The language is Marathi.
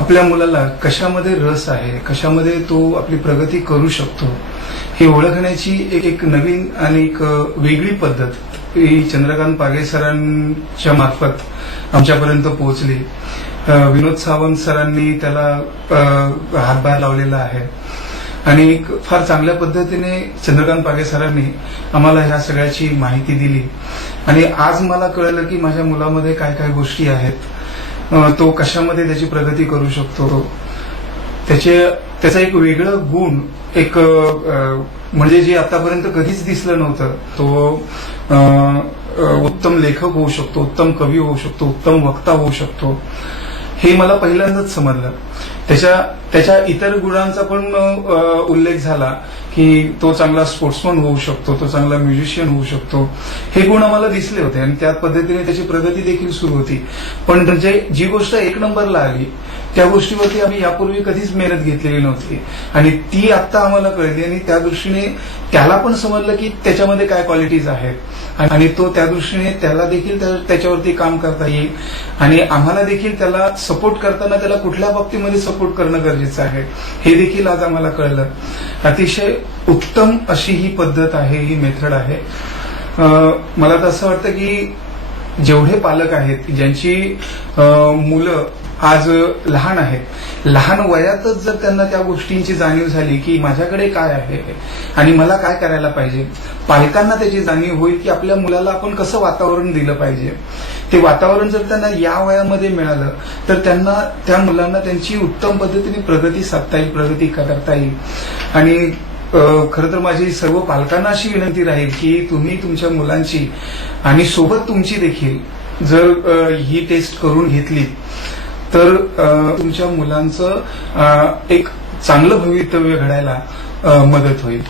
आपल्या मुलाला कशामध्ये रस आहे, कशामध्ये तो आपली प्रगती करू शकतो, हे ओळखण्याची एक नवीन आणि एक वेगळी पद्धत ही चंद्रकांत पागे सरांच्या मार्फत आमच्यापर्यंत पोहोचली. विनोद सावंत सरांनी त्याला हातभार लावलेला आहे आणि फार चांगल्या पद्धतीने चंद्रकांत पागे सरांनी आम्हाला ह्या सगळ्याची माहिती दिली आणि आज मला कळलं की माझ्या मुलामध्ये काय काय गोष्टी आहेत, तो कशामध्ये त्याची प्रगती करू शकतो, त्याचा एक वेगळं गुण, एक म्हणजे जे आतापर्यंत कधीच दिसलं नव्हतं. तो उत्तम लेखक होऊ शकतो, उत्तम कवी होऊ शकतो, उत्तम वक्ता होऊ शकतो, हे मला पहिल्यांदाच समजलं. त्याच्या इतर गुणांचा पण उल्लेख झाला की तो चांगला स्पोर्ट्समन होऊ शकतो, तो चांगला म्युझिशियन होऊ शकतो, हे गुण आम्हाला दिसले होते आणि त्या पद्धतीने त्याची प्रगती देखील सुरू होती. पण जी गोष्ट एक नंबरला आली त्या गोष्टीवरती आम्ही यापूर्वी कधीच मेहनत घेतलेली नव्हती आणि ती आता आम्हाला कळली आणि त्या दृष्टीने त्याला पण समजलं की त्याच्यामध्ये काय क्वालिटीज आहेत आणि तो त्या दृष्टीने त्याला देखील त्याच्यावरती काम करता येईल आणि आम्हाला देखील त्याला सपोर्ट करताना त्याला कुठल्या बाबतीमध्ये सपोर्ट करणं गरजेचं आहे हे देखील आज आम्हाला कळलं. अतिशय उत्तम अशी ही पद्धत आहे, ही मेथड आहे. मला तर असं वाटतं की जेवढे पालक आहेत ज्यांची मुलं आज लहान आहेत, लहान वयातच जर त्यांना त्या गोष्टींची जाणीव झाली की माझ्याकडे काय आहे आणि मला काय करायला पाहिजे, पालकांना त्याची जाणीव होईल की आपल्या मुलाला आपण कसं वातावरण दिलं पाहिजे, ते वातावरण जर त्यांना या वयामध्ये मिळालं तर त्यांना त्या मुलांना त्यांची उत्तम पद्धतीने प्रगती साधता येईल, प्रगती करता येईल. आणि खरं तर माझी सर्व पालकांना अशी विनंती राहील की तुम्ही तुमच्या मुलांची आणि सोबत तुमची देखील जर ही टेस्ट करून घेतली तर तुमच्या मुलांचं एक चांगलं भवितव्य घडायला मदत होईल.